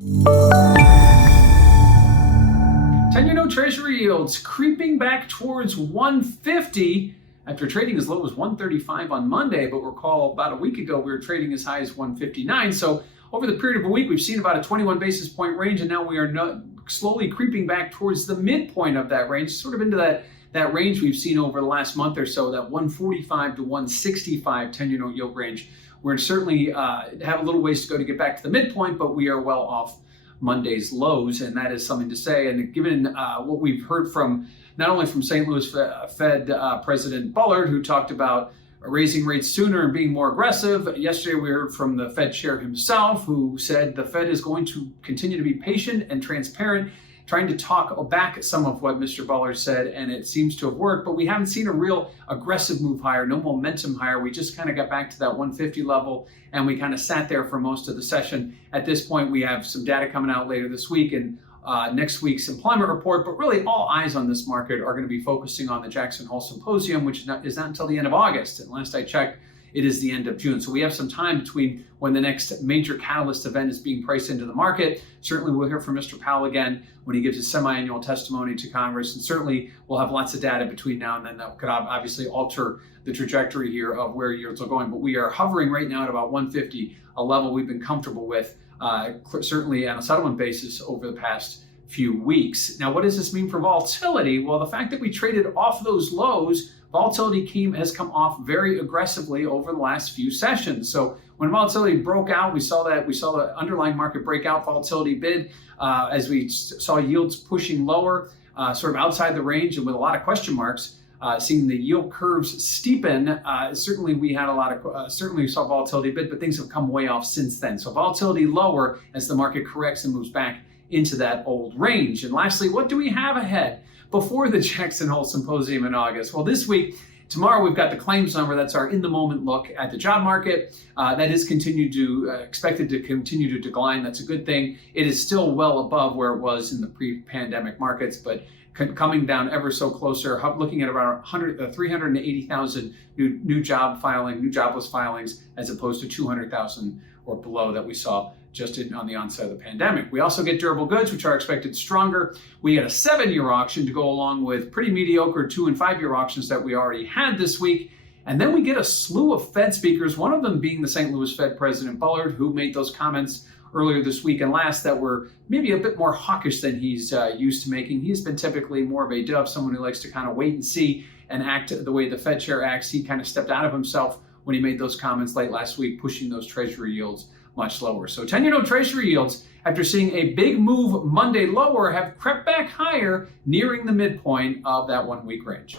10-year note Treasury yields creeping back towards 150 after trading as low as 135 on Monday. But recall about a week ago, we were trading as high as 159. So over the period of a week, we've seen about a 21 basis point range, and now we are slowly creeping back towards the midpoint of that range, sort of into that range we've seen over the last month or so, that 145 to 165 10-year note yield range. We're certainly have a little ways to go to get back to the midpoint, but we are well off Monday's lows, and that is something to say. And given what we've heard from not only from St. Louis Fed President Bullard, who talked about raising rates sooner and being more aggressive. Yesterday, we heard from the Fed chair himself, who said the Fed is going to continue to be patient and transparent, trying to talk back some of what Mr. Bullard said, and it seems to have worked, but we haven't seen a real aggressive move higher, no momentum higher. We just kind of got back to that 150 level, and we kind of sat there for most of the session. At this point, we have some data coming out later this week, and next week's employment report, but really all eyes on this market are going to be focusing on the Jackson Hole Symposium, which is not until the end of August. And last I checked, it is the end of June. So we have some time between when the next major catalyst event is being priced into the market. Certainly we'll hear from Mr. Powell again when he gives his semi-annual testimony to Congress. And certainly we'll have lots of data between now and then that could obviously alter the trajectory here of where yields are going. But we are hovering right now at about 150, a level we've been comfortable with, certainly on a settlement basis over the past few weeks. Now, what does this mean for volatility? Well, the fact that we traded off those lows, volatility has come off very aggressively over the last few sessions. So when volatility broke out, we saw the underlying market break out volatility bid as we saw yields pushing lower, sort of outside the range and with a lot of question marks. Seeing the yield curves steepen, certainly we had a lot of, certainly we saw volatility bid, but things have come way off since then. So volatility lower as the market corrects and moves back into that old range. And lastly, what do we have ahead before the Jackson Hole Symposium in August? Well, this week, tomorrow, we've got the claims number. That's our in-the-moment look at the job market. That is expected to continue to decline. That's a good thing. It is still well above where it was in the pre-pandemic markets, but coming down ever so closer, looking at around 380,000 new jobless filings, as opposed to 200,000 or below that we saw just on the onset of the pandemic. We also get durable goods, which are expected stronger. We get a 7-year auction to go along with pretty mediocre 2- and 5-year auctions that we already had this week. And then we get a slew of Fed speakers, one of them being the St. Louis Fed President Bullard, who made those comments earlier this week and last that were maybe a bit more hawkish than he's used to making. He's been typically more of a dove, someone who likes to kind of wait and see and act the way the Fed chair acts. He kind of stepped out of himself when he made those comments late last week, pushing those Treasury yields much lower. So 10-year note Treasury yields, after seeing a big move Monday lower, have crept back higher, nearing the midpoint of that 1-week range.